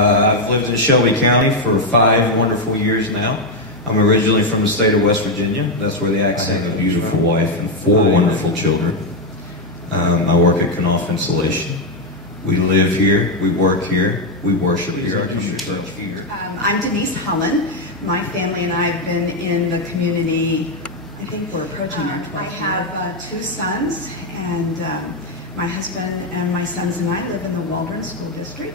I've lived in Shelby County for 5 wonderful years now. I'm originally from the state of West Virginia. That's where the accent. I have a beautiful wife and 4 wonderful children. I work at Knopf Insulation. We live here, we work here, we worship here. I come to church here. I'm Denise Holland. My family and I have been in the community, I think we're approaching our 12th year. I have 2 sons, and my husband and my sons and I live in the Waldron School District,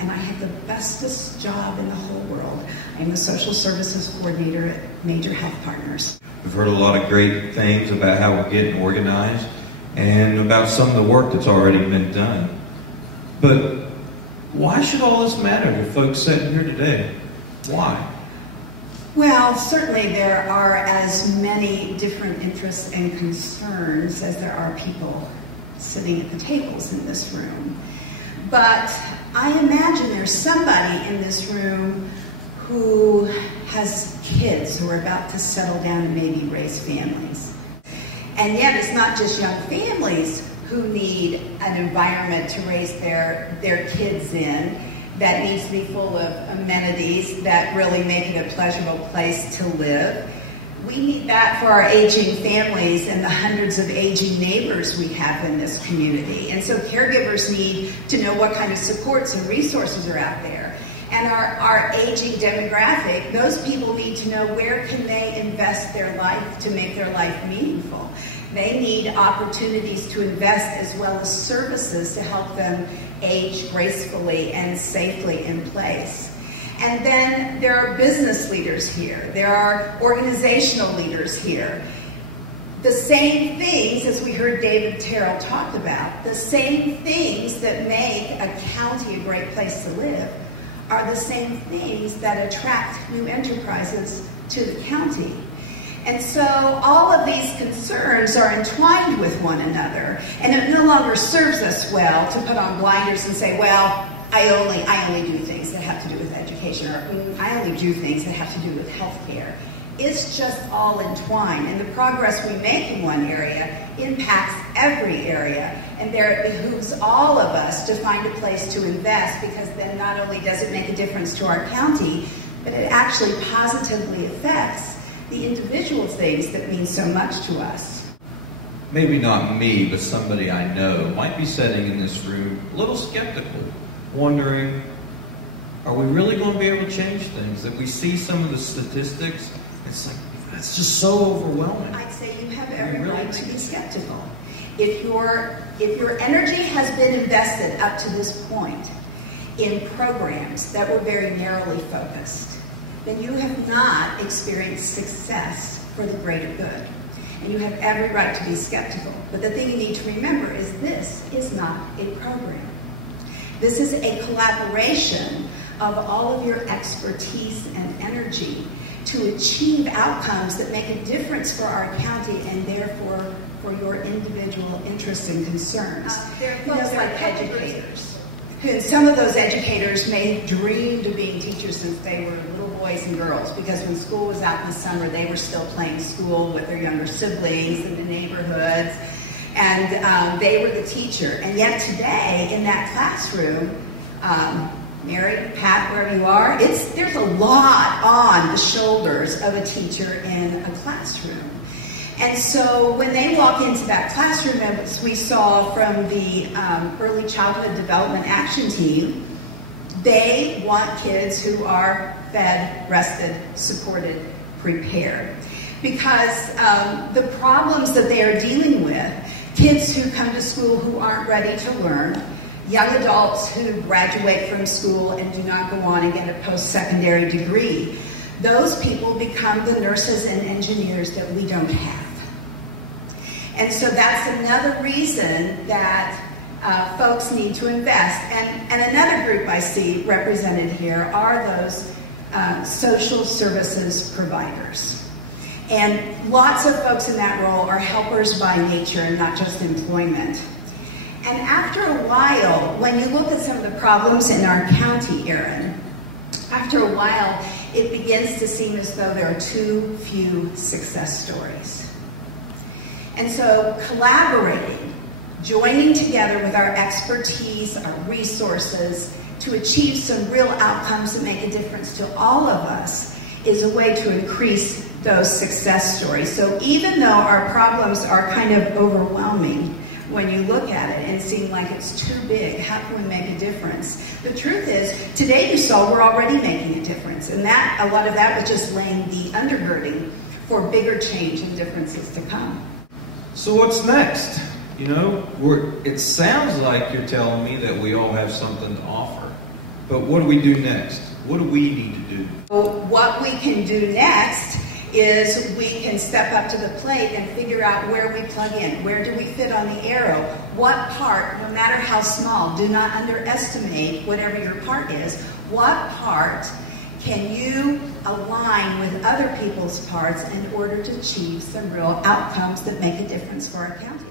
and I have the bestest job in the whole world. I'm the Social Services Coordinator at Major Health Partners. We've heard a lot of great things about how we're getting organized and about some of the work that's already been done. But why should all this matter to folks sitting here today? Why? Well, certainly there are as many different interests and concerns as there are people sitting at the tables in this room. But I imagine there's somebody in this room who has kids who are about to settle down and maybe raise families. And yet it's not just young families who need an environment to raise their kids in that needs to be full of amenities that really make it a pleasurable place to live. We need that for our aging families and the hundreds of aging neighbors we have in this community. And so caregivers need to know what kind of supports and resources are out there. And our aging demographic, those people need to know where can they invest their life to make their life meaningful. They need opportunities to invest as well as services to help them age gracefully and safely in place. And then there are business leaders here. There are organizational leaders here. The same things, as we heard David Terrell talk about, the same things that make a county a great place to live are the same things that attract new enterprises to the county. And so all of these concerns are entwined with one another, and it no longer serves us well to put on blinders and say, well, I only do things that have to do with education, or I only do things that have to do with healthcare. It's just all entwined, and the progress we make in one area impacts every area, and there it behooves all of us to find a place to invest, because then not only does it make a difference to our county, but it actually positively affects the individual things that mean so much to us. Maybe not me, but somebody I know might be sitting in this room a little skeptical, wondering, are we really going to be able to change things? That we see some of the statistics, it's like, that's just so overwhelming. I'd say you have every right to be skeptical. If your energy has been invested up to this point in programs that were very narrowly focused, then you have not experienced success for the greater good. And you have every right to be skeptical. But the thing you need to remember is this is not a program. This is a collaboration of all of your expertise and energy to achieve outcomes that make a difference for our county and therefore for your individual interests and concerns. There are folks like educators. And some of those educators may have dreamed of being teachers since they were little boys and girls, because when school was out in the summer, they were still playing school with their younger siblings in the neighborhoods, and they were the teacher. And yet today, in that classroom, Mary, Pat, wherever you are, there's a lot on the shoulders of a teacher in a classroom. And so when they walk into that classroom, as we saw from the Early Childhood Development Action Team, they want kids who are fed, rested, supported, prepared. Because the problems that they are dealing with, kids who come to school who aren't ready to learn, young adults who graduate from school and do not go on and get a post-secondary degree, those people become the nurses and engineers that we don't have. And so that's another reason that folks need to invest. And another group I see represented here are those social services providers. And lots of folks in that role are helpers by nature and not just employment. And after a while, when you look at some of the problems in our county, Aaron, after a while, it begins to seem as though there are too few success stories. And so collaborating joining together with our expertise, our resources, to achieve some real outcomes that make a difference to all of us is a way to increase those success stories. So even though our problems are kind of overwhelming when you look at it and seem like it's too big, how can we make a difference? The truth is, today you saw we're already making a difference, and that a lot of that was just laying the undergirding for bigger change and differences to come. So what's next? You know, it sounds like you're telling me that we all have something to offer, but what do we do next? What do we need to do? What we can do next is we can step up to the plate and figure out where we plug in. Where do we fit on the arrow? What part, no matter how small, do not underestimate whatever your part is. What part can you align with other people's parts in order to achieve some real outcomes that make a difference for our county?